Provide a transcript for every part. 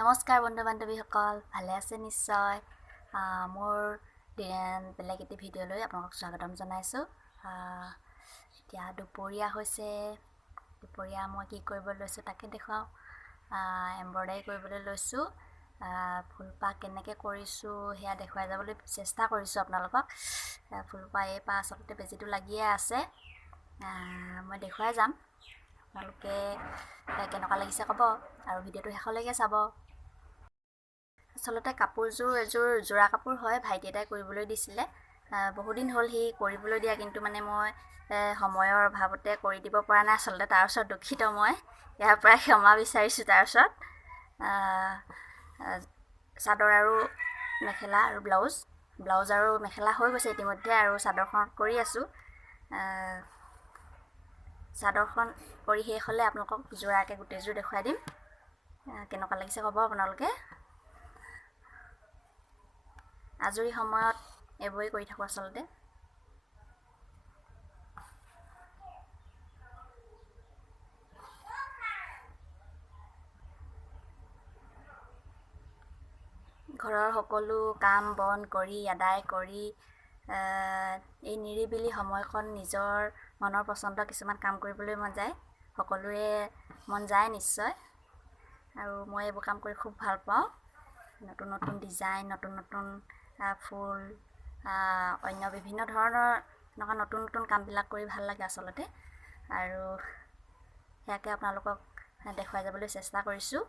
নমস্কাৰ বন্ধু বান্ধৱীসকল, ভালে আছে নিশ্চয়। মোৰ বেলেগ এটি ভিডিঅ'লৈ আপোনালোকক স্বাগতম জনাইছোঁ। এতিয়া দুপৰীয়া হৈছে। দুপৰীয়া মই কি কৰিবলৈ লৈছোঁ তাকে দেখুৱাওঁ। এম্ব্ৰইডাৰী কৰিবলৈ লৈছোঁ। ফুলপাহ কেনেকৈ কৰিছোঁ সেয়া দেখুৱাই যাবলৈ চেষ্টা কৰিছোঁ আপোনালোকক। ফুলপাহ এইপাহ আচলতে বেজিটো লাগিয়ে আছে। মই দেখুৱাই যাম। আপোনালোকে কেনেকুৱা লাগিছে ক'ব আৰু ভিডিঅ'টো শেষলৈকে চাব। আচলতে কাপোৰযোৰ এযোৰ যোৰা কাপোৰ হয়, ভাইটি এটাই কৰিবলৈ দিছিলে। বহুদিন হ'ল সি কৰিবলৈ দিয়া, কিন্তু মানে মই সময়ৰ অভাৱতে কৰি দিব পৰা নাই আচলতে। তাৰ ওচৰত দুখিত মই, ইয়াৰ পৰাই ক্ষমা বিচাৰিছোঁ। তাৰপিছত চাদৰ আৰু মেখেলা আৰু ব্লাউজ আৰু মেখেলা হৈ গৈছে ইতিমধ্যে, আৰু চাদৰখন কৰি আছোঁ। চাদৰখন কৰি শেষ হ'লে আপোনালোকক যোৰাকৈ গোটেইযোৰ দেখুৱাই দিম। কেনেকুৱা লাগিছে ক'ব আপোনালোকে। আজৰি সময়ত এইবোৰেই কৰি থাকোঁ আচলতে। ঘৰৰ সকলো কাম বন কৰি আদায় কৰি এই নিৰিবিলি সময়খন নিজৰ মনৰ পচন্দ কিছুমান কাম কৰিবলৈ মন যায়। সকলোৰে মন যায় নিশ্চয়, আৰু মই এইবোৰ কাম কৰি খুব ভাল পাওঁ। নতুন নতুন ডিজাইন, নতুন নতুন ফুল, অন্য বিভিন্ন ধৰণৰ এনেকুৱা নতুন নতুন কামবিলাক কৰি ভাল লাগে আচলতে। আৰু সেয়াকে আপোনালোকক দেখুৱাই যাবলৈ চেষ্টা কৰিছোঁ।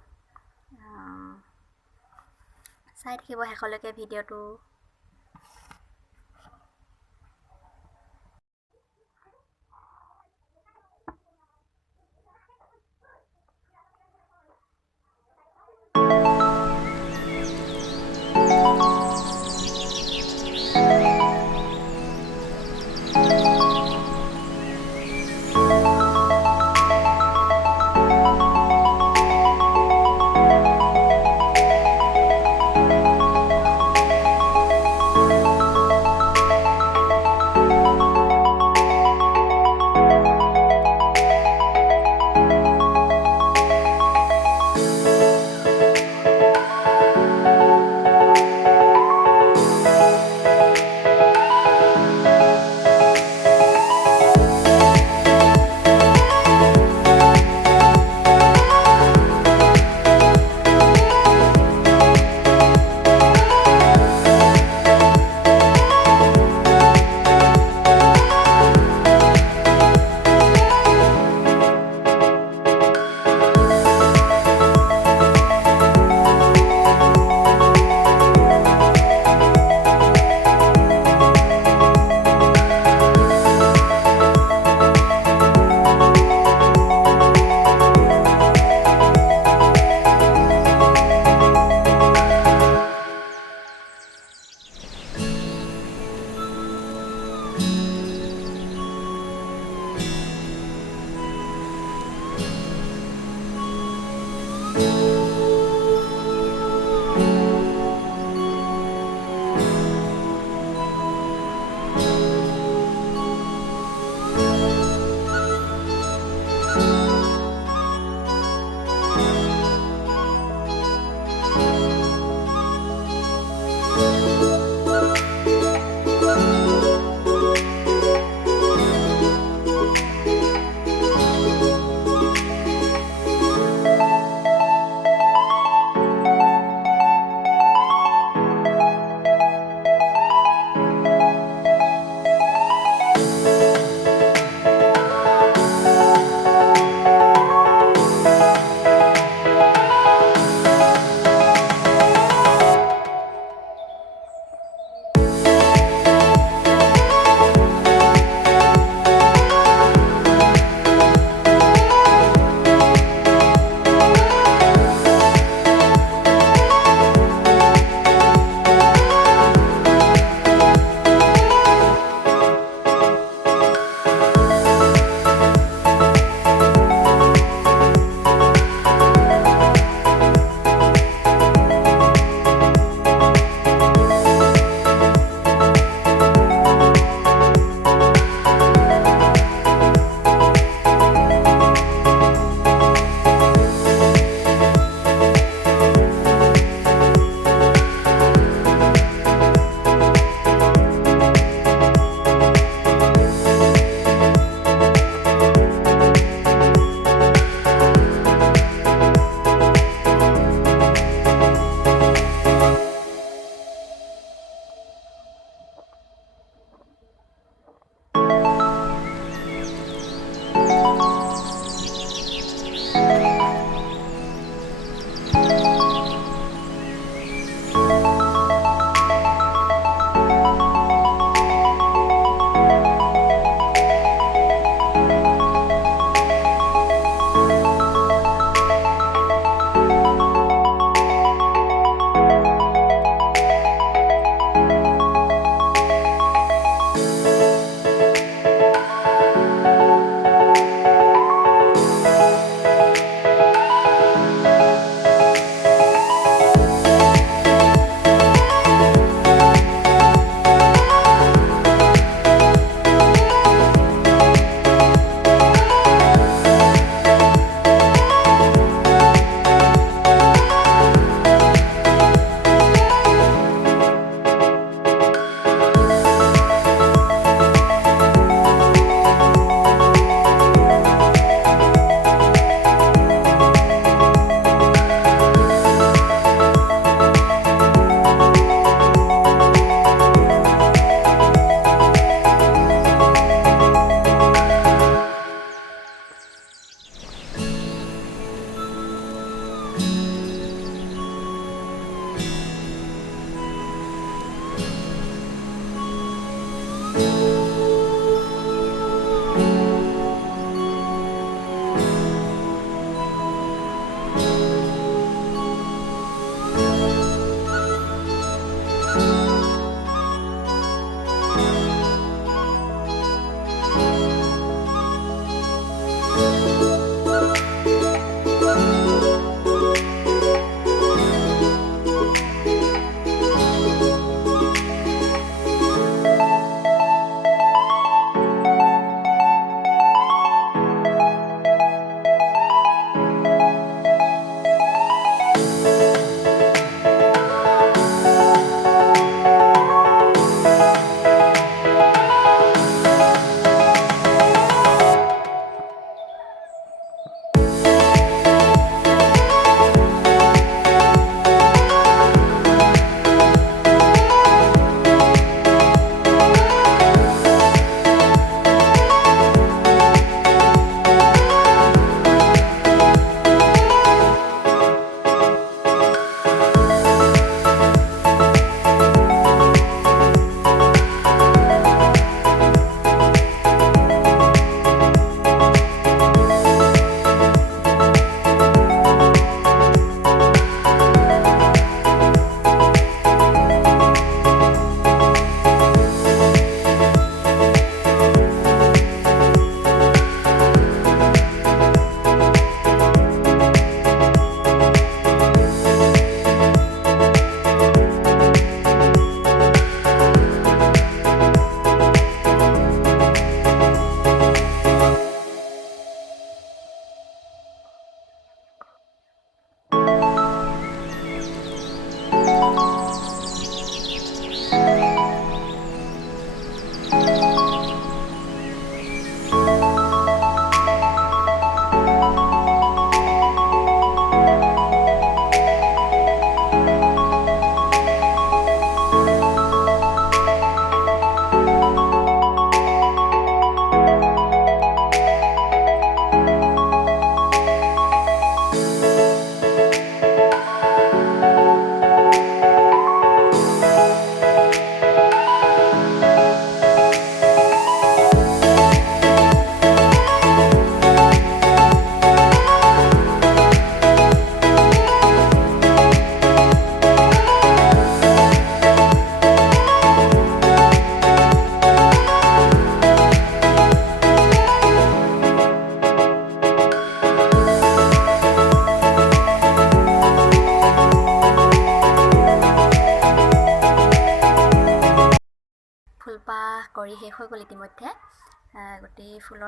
চাই থাকিব শেষলৈকে ভিডিঅ'টো।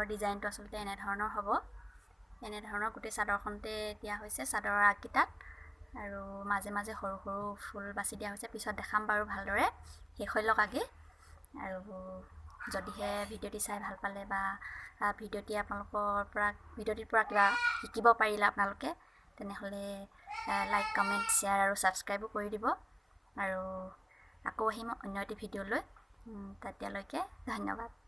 ডিজাইনটো আচলতে এনে ধৰণৰ হ'ব এনে ধৰণৰ গোটেই চাদৰখনতে দিয়া হৈছে চাদৰৰ আগকিটাত আৰু মাজে মাজে সৰু সৰু ফুল বাছি দিয়া হৈছে পিছত দেখাম বাৰু ভালদৰে শেষ হৈ লওক আগে আৰু যদিহে ভিডিঅ'টি চাই ভাল পালে বা ভিডিঅ'টি ভিডিঅ'টিৰ পৰা কিবা শিকিব পাৰিলে আপোনালোকে তেনেহ'লে লাইক কমেণ্ট শ্বেয়াৰ আৰু ছাবস্ক্ৰাইবো কৰি দিব আৰু আকৌ আহিম অন্য এটি ভিডিঅ'লৈ তেতিয়ালৈকে ধন্যবাদ